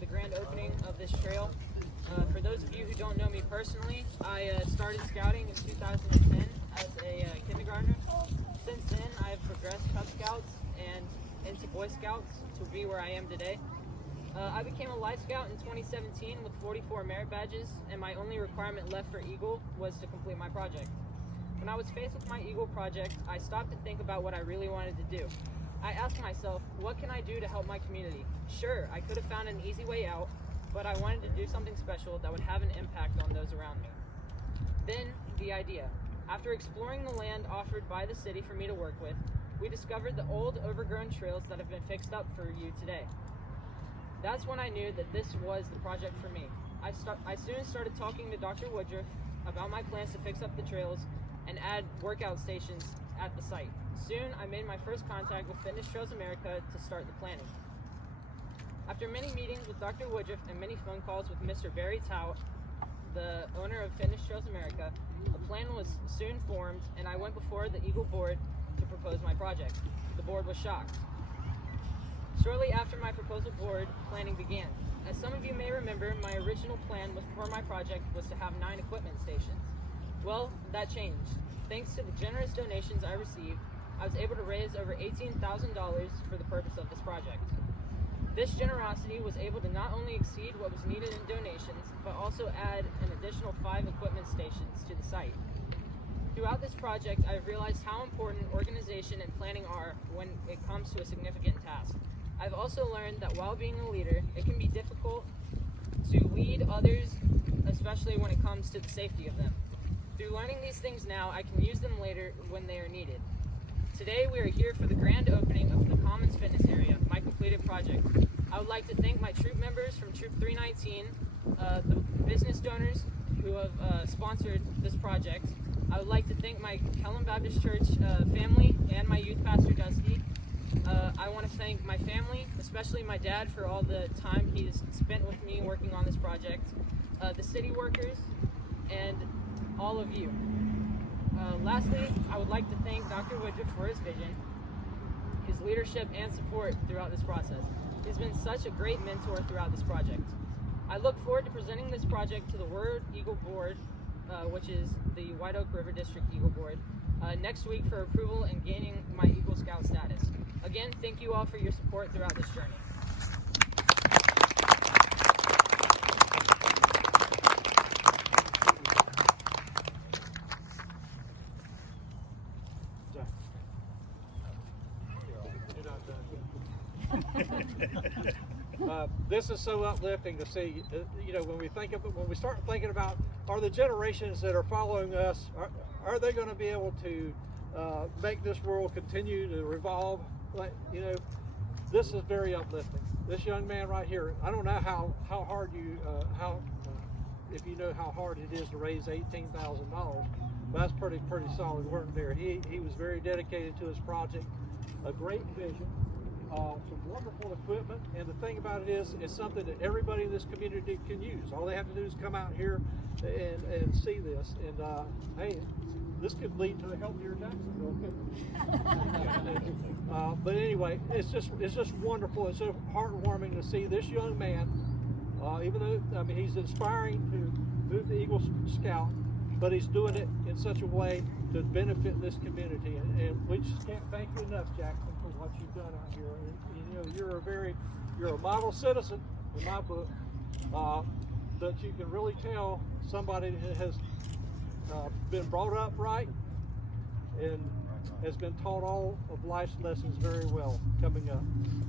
the grand opening of this trail. For those of you who don't know me personally, I started scouting in 2010 as a kindergartner. Since then, I have progressed Cub Scouts and into Boy Scouts to be where I am today. I became a Life Scout in 2017 with 44 merit badges, and my only requirement left for Eagle was to complete my project. When I was faced with my Eagle project, I stopped to think about what I really wanted to do. I asked myself, what can I do to help my community? Sure, I could have found an easy way out, but I wanted to do something special that would have an impact on those around me. Then, the idea. After exploring the land offered by the city for me to work with, we discovered the old, overgrown trails that have been fixed up for you today. That's when I knew that this was the project for me. I soon started talking to Dr. Woodruff about my plans to fix up the trails and add workout stations at the site. Soon, I made my first contact with Fitness Trails America to start the planning. After many meetings with Dr. Woodruff and many phone calls with Mr. Barry Tout, the owner of Fitness Trails America, a plan was soon formed, and I went before the Eagle board to propose my project. The board was shocked. Shortly after my proposal board planning began. As some of you may remember, my original plan for my project was to have 9 equipment stations. Well, that changed. Thanks to the generous donations I received, I was able to raise over $18,000 for the purpose of this project. This generosity was able to not only exceed what was needed in donations, but also add an additional 5 equipment stations to the site. Throughout this project, I've realized how important organization and planning are when it comes to a significant task. I've also learned that while being a leader, it can be difficult to lead others, especially when it comes to the safety of them. Through learning these things now, I can use them later when they are needed. Today, we are here for the grand opening of the Commons Fitness Area, my completed project. I would like to thank my troop members from Troop 319, the business donors who have sponsored this project. I would like to thank my Kellam Baptist Church family and my youth pastor, Dusty. I want to thank my family, especially my dad, for all the time he's spent with me working on this project, the city workers, and all of you. Lastly, I would like to thank Dr. Woodruff for his vision, his leadership, and support throughout this process. He's been such a great mentor throughout this project. I look forward to presenting this project to the Word Eagle Board, which is the White Oak River District Eagle Board, next week for approval and gaining my Eagle Scout status. Again, thank you all for your support throughout this journey. This is so uplifting to see. When we start thinking about, are the generations that are following us, are they going to be able to make this world continue to revolve? This is very uplifting. This young man right here, I don't know how hard if you know how hard it is to raise $18,000, but that's pretty solid work there. He was very dedicated to his project, a great vision. Some wonderful equipment, and the thing about it is, it's something that everybody in this community can use. All they have to do is come out here and see this, and hey, this could lead to a healthier Jacksonville, couldn't it? But anyway, it's just wonderful. It's so heartwarming to see this young man, even though he's inspiring to move the Eagle Scout, but he's doing it in such a way to benefit this community, and we just can't thank you enough, Jackson, for what you've done out here. And, you're a model citizen in my book, that you can really tell somebody that has been brought up right and has been taught all of life's lessons very well coming up.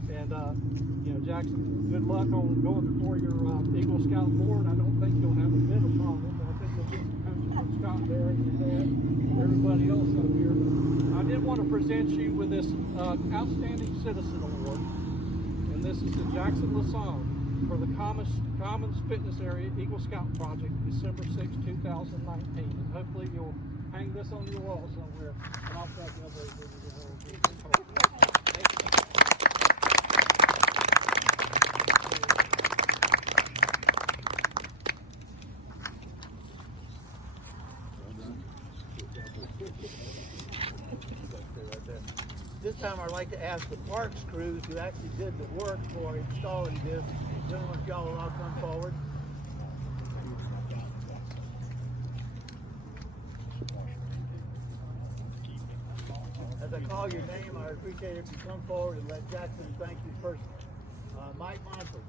And Jackson, good luck on going before your Eagle Scout board. I don't think you'll have a bit of problem. I think you'll get from Scott there and your dad and everybody else up here. I did want to present you with this Outstanding Citizen Award, and this is to Jackson Lassong for the Commons Fitness Area Eagle Scout Project, December 6, 2019. And hopefully you'll hang this on your wall somewhere, and I'll tell you over when you get home. This time, I'd like to ask the parks crews who actually did the work for installing this. Gentlemen, if y'all will all come forward. As I call your name, I appreciate it if you come forward and let Jackson thank you personally. Mike Monfort.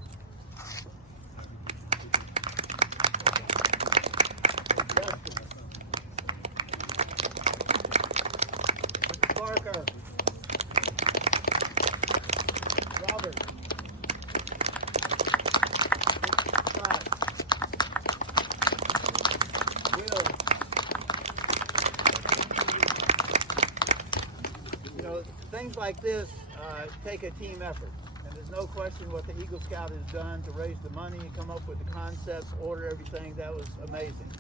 Justin. Mr. Parker. Robert. Scott. Will. You know, things like this take a team effort. And there's no question what the Eagle Scout has done to raise the money and come up with the concepts, order everything. That was amazing.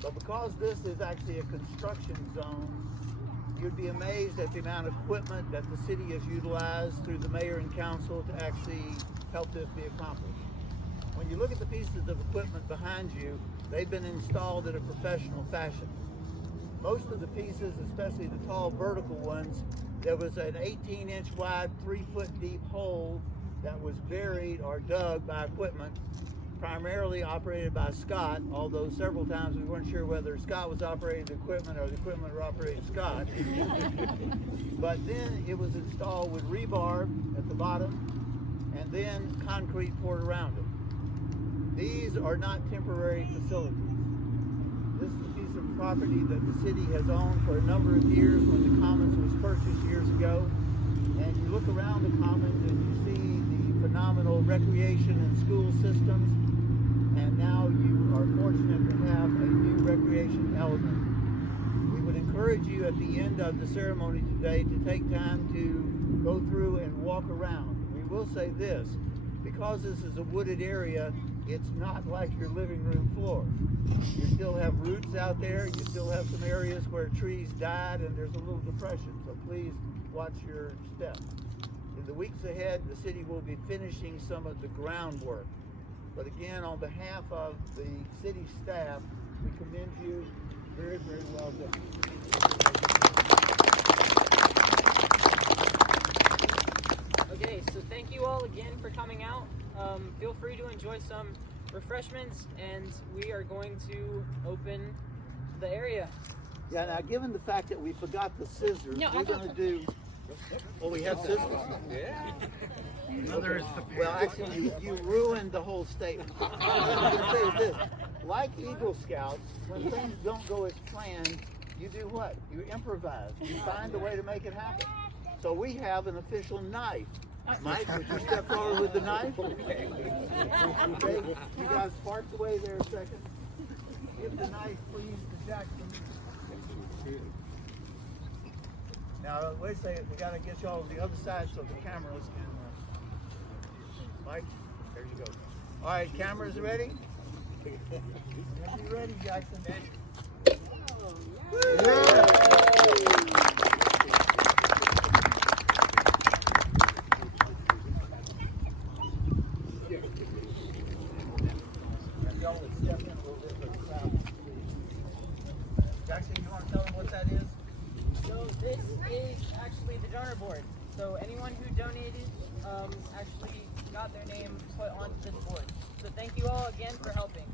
But because this is actually a construction zone, you'd be amazed at the amount of equipment that the city has utilized through the mayor and council to actually help this be accomplished. When you look at the pieces of equipment behind you, they've been installed in a professional fashion. Most of the pieces, especially the tall vertical ones, there was an 18-inch wide, 3-foot deep hole that was buried or dug by equipment, primarily operated by Scott, although several times we weren't sure whether Scott was operating the equipment or the equipment were operating Scott. But then it was installed with rebar at the bottom and then concrete poured around it. These are not temporary facilities. This is a piece of property that the city has owned for a number of years when the Commons was purchased years ago. And you look around the Commons and you see the phenomenal recreation and school systems. And now you are fortunate to have a new recreation element. We would encourage you at the end of the ceremony today to take time to go through and walk around. We will say this, because this is a wooded area, it's not like your living room floor. You still have roots out there, you still have some areas where trees died and there's a little depression, so please watch your step. In the weeks ahead, the city will be finishing some of the groundwork. But again, on behalf of the city staff, we commend you. Very, very well done. Okay, so thank you all again for coming out. Feel free to enjoy some refreshments, and we are going to open the area. Yeah, now given the fact that we forgot the scissors, we're going to do... Oh, we have scissors? Yeah. Well, actually, you ruined the whole statement. What I'm going to say is this. Like Eagle Scouts, when things don't go as planned, you do what? You improvise. You find a way to make it happen. So we have an official knife. Mike, would you step forward with the knife? Okay. You guys park away there a second. Give the knife, please, to Jackson. Now, wait a second. We got to get y'all on the other side so the cameras can... Mike, there you go. All right, cameras ready? Are you ready, Jackson? Yeah. Y'all would step in a little bit for the crowd. Jackson, you want to tell them what that is? So this is actually the donor board. So anyone who donated actually got their name put onto this board. So thank you all again for helping.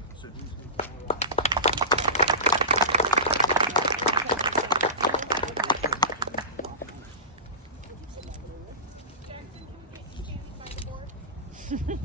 Jackson, can we get you standing by the board?